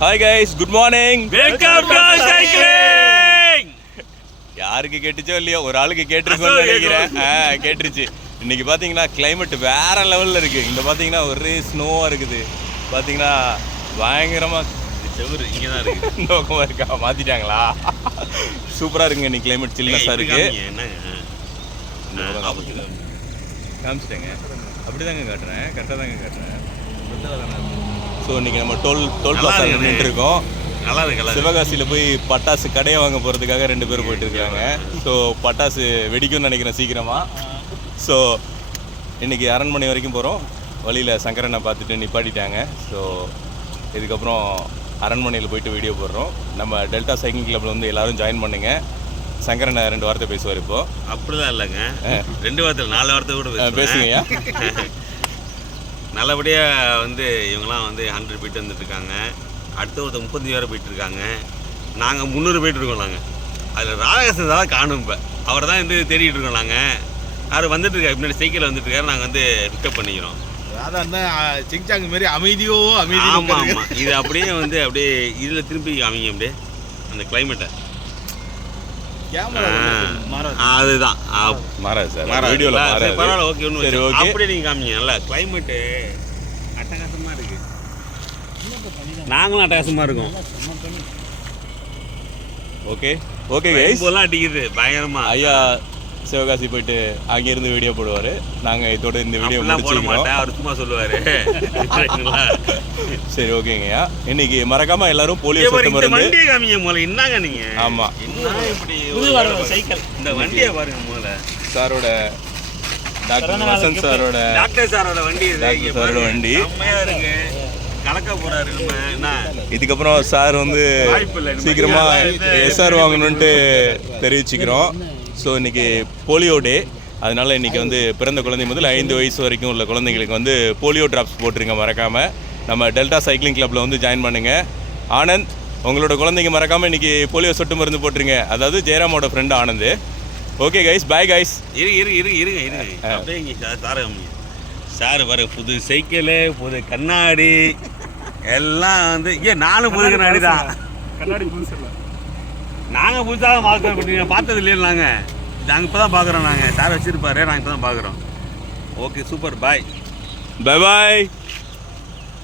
Hi guys, good morning. Welcome to cycling. யாருக்கு கேட்டுச்சோ இல்லையோ, ஒரு ஆளுக்கு கேட்டிருக்கோம்னு நினைக்கிறேன். கேட்டுருச்சு. இன்னைக்கு பார்த்தீங்கன்னா கிளைமேட் வேற லெவலில் இருக்குது. இங்கே பார்த்தீங்கன்னா ஒரே ஸ்னோவாக இருக்குது. பார்த்தீங்கன்னா பயங்கரமாக செவரு இங்கே தான் இருக்குது. இந்த பக்கமாக இருக்கா, மாற்றிட்டாங்களா? சூப்பராக இருக்குங்க. இன்னைக்கு கிளைமேட் சில்னஸாக இருக்குது. காமிச்சிட்டேங்க, அப்படி தாங்க காட்டுறேன், கரெக்டாக தாங்க காட்டுறேன். ஸோ இன்றைக்கி நம்ம டோல் பிளாஸா நின்றுட்டு இருக்கோம். நல்லா இருக்கு. சிவகாசியில் போய் பட்டாசு கடையை வாங்க போகிறதுக்காக 2 பேர் போயிட்டு இருக்காங்க. ஸோ பட்டாசு வெடிக்கும்னு நினைக்கிறேன் சீக்கிரமாக. ஸோ இன்றைக்கி அரண்மனை வரைக்கும் போகிறோம். வழியில் சங்கரனை பார்த்துட்டு நிப்பாட்டிட்டாங்க. ஸோ இதுக்கப்புறம் அரண்மனையில் போயிட்டு வீடியோ போடுறோம். நம்ம டெல்டா சைக்கிளிங் கிளப்பில் வந்து எல்லோரும் ஜாயின் பண்ணுங்கள். சங்கரனை 2 வார்த்தை பேசுவார். இப்போ அப்படிதான் இல்லைங்க, 2 வார்த்தை 4 வார்த்தை கூட பேசுங்கய்யா. நல்லபடியாக வந்து இவங்கெல்லாம் வந்து 100 போயிட்டு வந்துட்டுருக்காங்க. அடுத்த ஒருத்தர் 30 வேறு போயிட்டுருக்காங்க. நாங்கள் 300 போயிட்டுருக்கோம். நாங்கள் அதில் ராதாகிருஷ்ணன் தான் காணும். இப்போ அவரை தான் வந்து தேடிட்டு இருக்கோம். நாங்கள் அவர் வந்துட்டுருக்காரு, முன்னாடி சைக்கிளில் வந்துட்டுருக்காரு. நாங்கள் வந்து பிக்கப் பண்ணிக்கிறோம். அதான் சிங்சாங் மாரி அமைதியோ அமைதி. ஆமாம் ஆமாம், இது அப்படியே வந்து அப்படியே இதில் திருப்பி அமைங்க அப்படியே அந்த கிளைமேட்டை. அதுதான் மாறாது சார், வீடியோவில் மாறாது. பரவாயில்ல, ஓகே. ஒன்று சரி, ஓகே. அப்படியே நீங்கள் காமிங்க. நல்லா கிளைமேட்டு அட்டகாசமாக இருக்குது. நாங்களும் அட்டகாசமாக இருக்கோம். ஓகே ஓகே கைஸ், இப்போலாம் அடிக்குது பயங்கரமாக. ஐயா சிவகாசி போயிட்டு அங்கேருந்து வீடியோ போடுவார். நாங்கள் இதோட இந்த வீடியோ போட மாட்டேன், அவர் சும்மா சொல்லுவார். சரி, ஓகேங்கய்யா. இன்னைக்கு மறக்காம எல்லாரும் போலியோ சொட்டு மருந்து வண்டியை காமிங்க முதல்ல. என்னங்க நீங்க? ஆமா, இப்படி சைக்கிள் இந்த வண்டியை பாருங்க முதல்ல. சாரோட டாக்டர் வசந்த் சாரோட, டாக்டர் சாரோட வண்டி இது. டாக்டர் சாரோட வண்டி செம்மையா இருக்கு. கலக்க போறாரு. என்ன இதுக்கப்புறம் சார் வந்து சீக்கிரமா எஸ்ஆர் வாங்கணும்ட்டு தெரிவிச்சுக்கிறோம். ஸோ இன்றைக்கி போலியோ டே. அதனால் இன்றைக்கி வந்து பிறந்த குழந்தை முதல் 5 வயசு வரைக்கும் உள்ள குழந்தைங்களுக்கு வந்து போலியோ ட்ராப்ஸ் போட்டுருங்க மறக்காமல். நம்ம டெல்டா சைக்கிளிங் கிளப்பில் வந்து ஜாயின் பண்ணுங்கள். ஆனந்த், உங்களோட குழந்தைங்க மறக்காமல் இன்றைக்கி போலியோ சொட்டு மருந்து போட்டுருங்க. அதாவது ஜெயராமோட friend Anand. Okay guys, bye guys. இருங்க அப்படியே இங்கே சார் வர புது சைக்கிளு, புது கண்ணாடி எல்லாம் வந்து நானும் புது கண்ணாடி தான். கண்ணாடி புதுசு இல்லை, நாங்கள் புதுசாக பார்க்குறோம். பார்த்தது இல்லையா? நாங்கள் இப்போ தான் பார்க்குறோம். நாங்கள் சார் வச்சுருப்பாரு, நாங்கள் இப்போ தான் பார்க்குறோம். ஓகே, சூப்பர், பாய் பாய் பாய்.